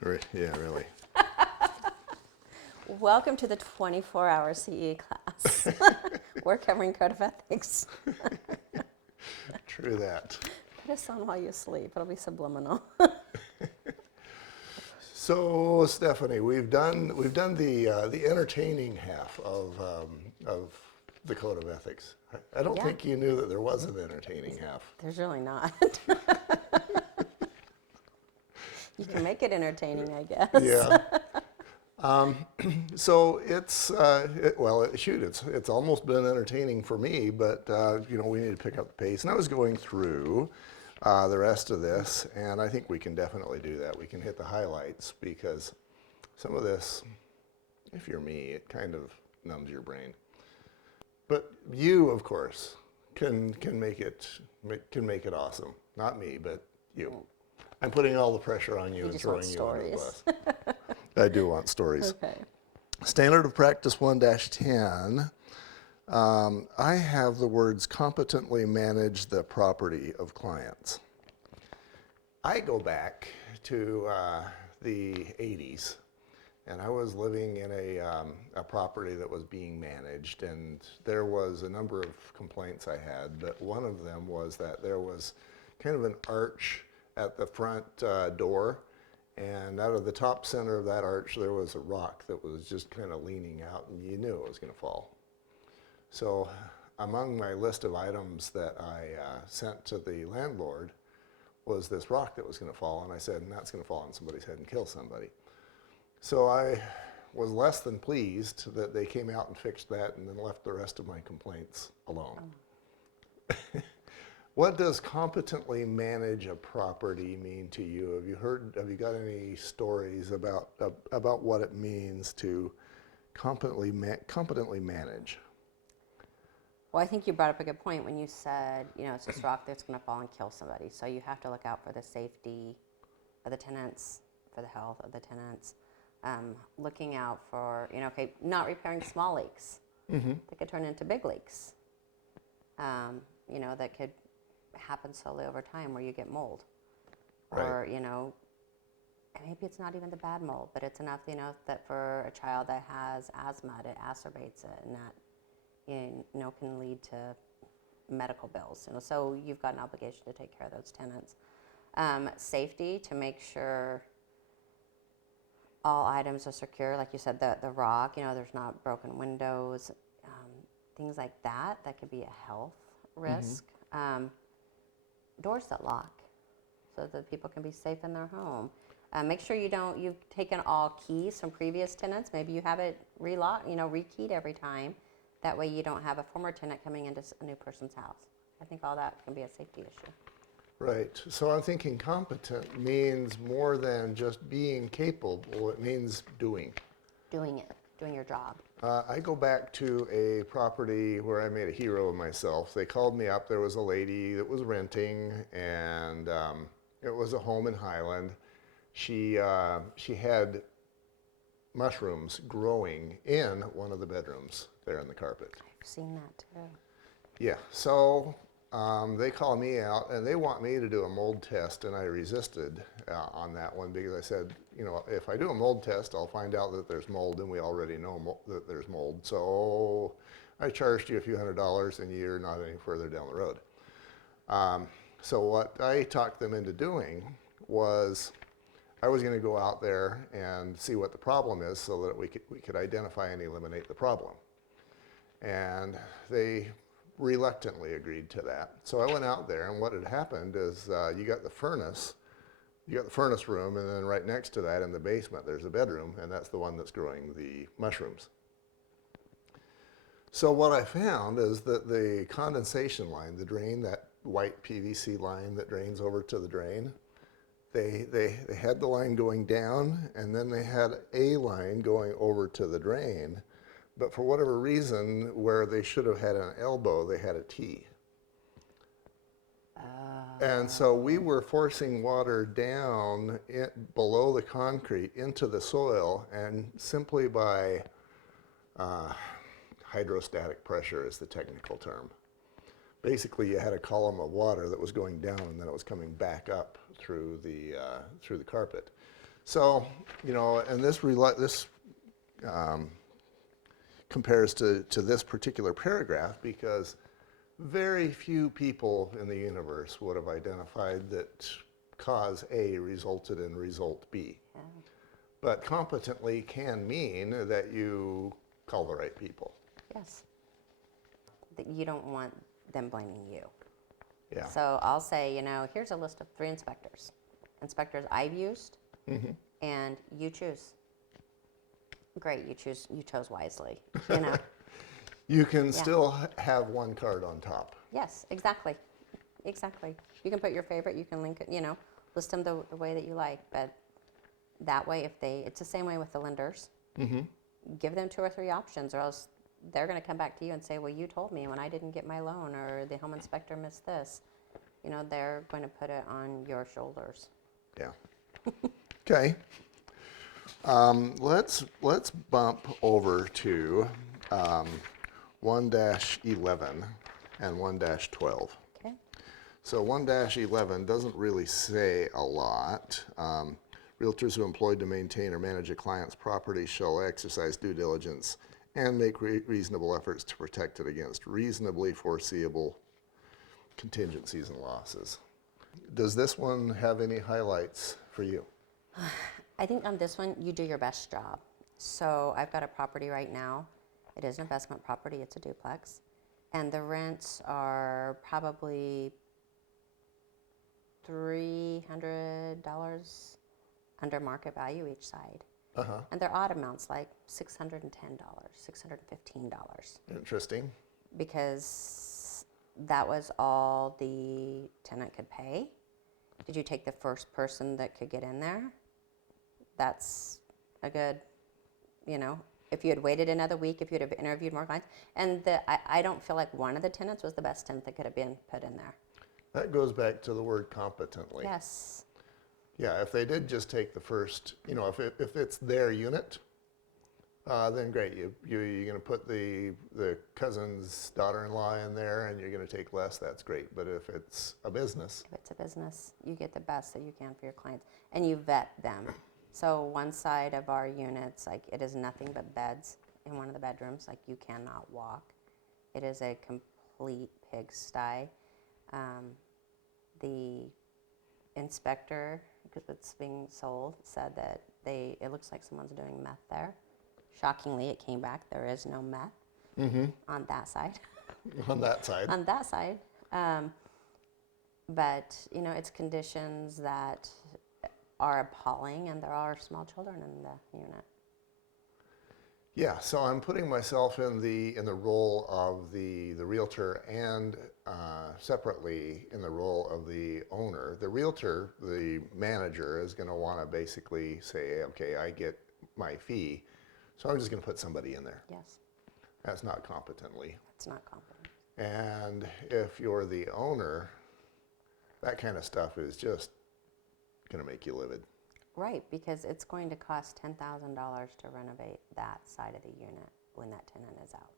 driveway. Yeah, really. Welcome to the 24-hour CE class. We're covering code of ethics. True that. Put us on while you sleep. It'll be subliminal. So, Stephanie, we've done the entertaining half of the code of ethics. I don't Yeah. think you knew that there was an entertaining half. There's really not. You can make it entertaining, I guess. Yeah. So it's it's almost been entertaining for me, but we need to pick up the pace. And I was going through the rest of this, and I think we can definitely do that. We can hit the highlights because some of this, if you're me, it kind of numbs your brain. But you, of course, can make it awesome. Not me, but you. I'm putting all the pressure on you and just want throwing you under the stories. bus. I do want stories. Okay. Standard of Practice 1-10. I have the words competently manage the property of clients. I go back to the 80s, and I was living in a property that was being managed, and there was a number of complaints I had, but one of them was that there was kind of an arch at the front door, and out of the top center of that arch there was a rock that was just kind of leaning out, and you knew it was going to fall. So among my list of items that I sent to the landlord was this rock that was going to fall, and I said, and that's going to fall on somebody's head and kill somebody. So I was less than pleased that they came out and fixed that and then left the rest of my complaints alone. What does competently manage a property mean to you? Have you got any stories about what it means to competently manage? Well, I think you brought up a good point when you said, it's this rock that's going to fall and kill somebody. So you have to look out for the safety of the tenants, for the health of the tenants, looking out for, not repairing small leaks that could turn into big leaks, that could happen slowly over time where you get mold. Right. Or, maybe it's not even the bad mold, but it's enough, that for a child that has asthma, it exacerbates it, and that can lead to medical bills. So you've got an obligation to take care of those tenants. Safety, to make sure all items are secure, like you said, the rock, there's not broken windows, things like that could be a health risk. Doors that lock so that people can be safe in their home. Make sure you've taken all keys from previous tenants. Maybe you have it rekeyed every time. That way you don't have a former tenant coming into a new person's house. I think all that can be a safety issue. Right. So I'm thinking competent means more than just being capable. It means doing. Doing your job. I go back to a property where I made a hero of myself. They called me up. There was a lady that was renting, and it was a home in Highland. She had mushrooms growing in one of the bedrooms there in the carpet. I've seen that too. Yeah. So they call me out, and they want me to do a mold test, and I resisted on that one because I said, if I do a mold test, I'll find out that there's mold, and we already know that there's mold. So I charged you a few $100s, and you're not any further down the road. So what I talked them into doing was I was going to go out there and see what the problem is so that we could identify and eliminate the problem. And they reluctantly agreed to that. So I went out there, and what had happened is you got the furnace room, and then right next to that in the basement there's a bedroom, and that's the one that's growing the mushrooms. So what I found is that the condensation line, the drain, that white PVC line that drains over to the drain, they had the line going down, and then they had a line going over to the drain. But for whatever reason, where they should have had an elbow, they had a T. And so we were forcing water down below the concrete into the soil, and simply by hydrostatic pressure is the technical term. Basically, you had a column of water that was going down, and then it was coming back up through the carpet. So, and this compares to this particular paragraph because very few people in the universe would have identified that cause A resulted in result B. Yeah. But competently can mean that you call the right people. Yes. That you don't want them blaming you. Yeah. So I'll say, here's a list of 3 inspectors. Inspectors I've used, and you choose. Great, you chose wisely. You can still have one card on top. Yes, exactly. Exactly. You can put your favorite, you can link it, list them the way that you like. But that way, it's the same way with the lenders. Give them 2 or 3 options, or else they're going to come back to you and say, well, you told me when I didn't get my loan, or the home inspector missed this. They're going to put it on your shoulders. Yeah. Okay. Let's bump over to 1-11 and 1-12. Okay. So 1-11 doesn't really say a lot. Realtors who are employed to maintain or manage a client's property shall exercise due diligence and make reasonable efforts to protect it against reasonably foreseeable contingencies and losses. Does this one have any highlights for you? I think on this one, you do your best job. So I've got a property right now. It is an investment property. It's a duplex. And the rents are probably $300 under market value each side. And they're odd amounts, like $610, $615. Interesting. Because that was all the tenant could pay. Did you take the first person that could get in there? That's a good, if you had waited another week, if you'd have interviewed more clients. And I don't feel like one of the tenants was the best tenant that could have been put in there. That goes back to the word competently. Yes. Yeah, if they did just take the first, if it's their unit, then great. You're going to put the cousin's daughter-in-law in there and you're going to take less, that's great. But if it's a business. If it's a business, you get the best that you can for your clients. And you vet them. So one side of our units, it is nothing but beds in one of the bedrooms. You cannot walk. It is a complete pigsty. The inspector, because it's being sold, said that it looks like someone's doing meth there. Shockingly, it came back. There is no meth on that side. On that side. On that side. But, it's conditions that are appalling, and there are small children in the unit. Yeah, so I'm putting myself in the role of the realtor and separately in the role of the owner. The realtor, the manager, is going to want to basically say, okay, I get my fee, so I'm just going to put somebody in there. Yes. That's not competently. It's not competent. And if you're the owner, that kind of stuff is just going to make you livid. Right, because it's going to cost $10,000 to renovate that side of the unit when that tenant is out.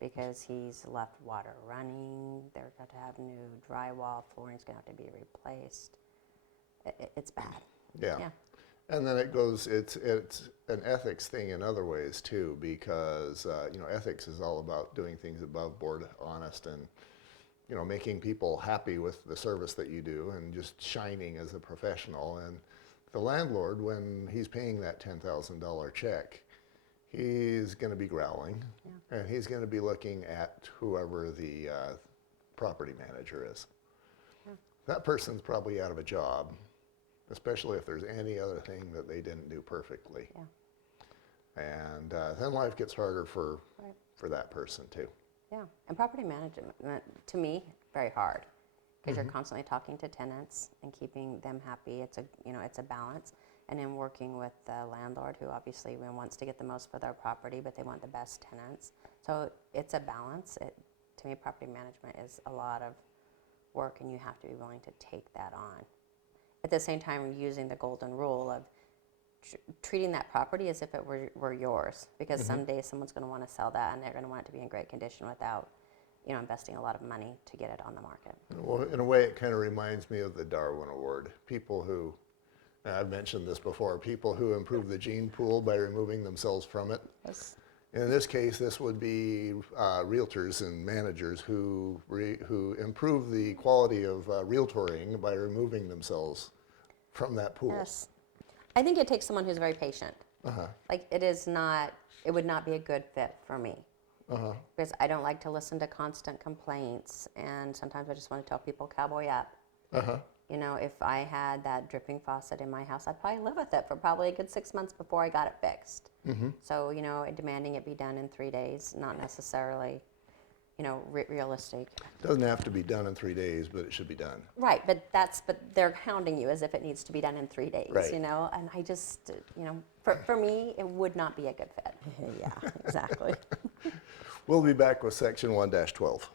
Because he's left water running, they're going to have new drywall, flooring's going to have to be replaced. It's bad. Yeah. And then it's an ethics thing in other ways too, because ethics is all about doing things above board, honest, and making people happy with the service that you do and just shining as a professional. And the landlord, when he's paying that $10,000 check, he's going to be growling, and he's going to be looking at whoever the property manager is. Yeah. That person's probably out of a job, especially if there's any other thing that they didn't do perfectly. Yeah. And then life gets harder for that person too. Yeah, and property management, to me, very hard, because you're constantly talking to tenants and keeping them happy. It's a balance, and then working with the landlord, who obviously wants to get the most for their property, but they want the best tenants. So it's a balance. To me, property management is a lot of work, and you have to be willing to take that on. At the same time, using the golden rule of treating that property as if it were yours, because someday someone's going to want to sell that, and they're going to want it to be in great condition without investing a lot of money to get it on the market. Well, in a way, it kind of reminds me of the Darwin Award. People who I've mentioned this before, people who improve the gene pool by removing themselves from it. Yes. In this case, this would be realtors and managers who improve the quality of realtoring by removing themselves from that pool. Yes. I think it takes someone who's very patient. Like it would not be a good fit for me. Because I don't like to listen to constant complaints, and sometimes I just want to tell people, cowboy up. You know, if I had that dripping faucet in my house, I'd probably live with it for probably a good 6 months before I got it fixed. So, you know, demanding it be done in 3 days, not necessarily, you know, realistic. Doesn't have to be done in 3 days, but it should be done. Right, but they're hounding you as if it needs to be done in 3 days, Right. you know? And I just, you know, for me, it would not be a good fit. Yeah, exactly. We'll be back with section 1-12.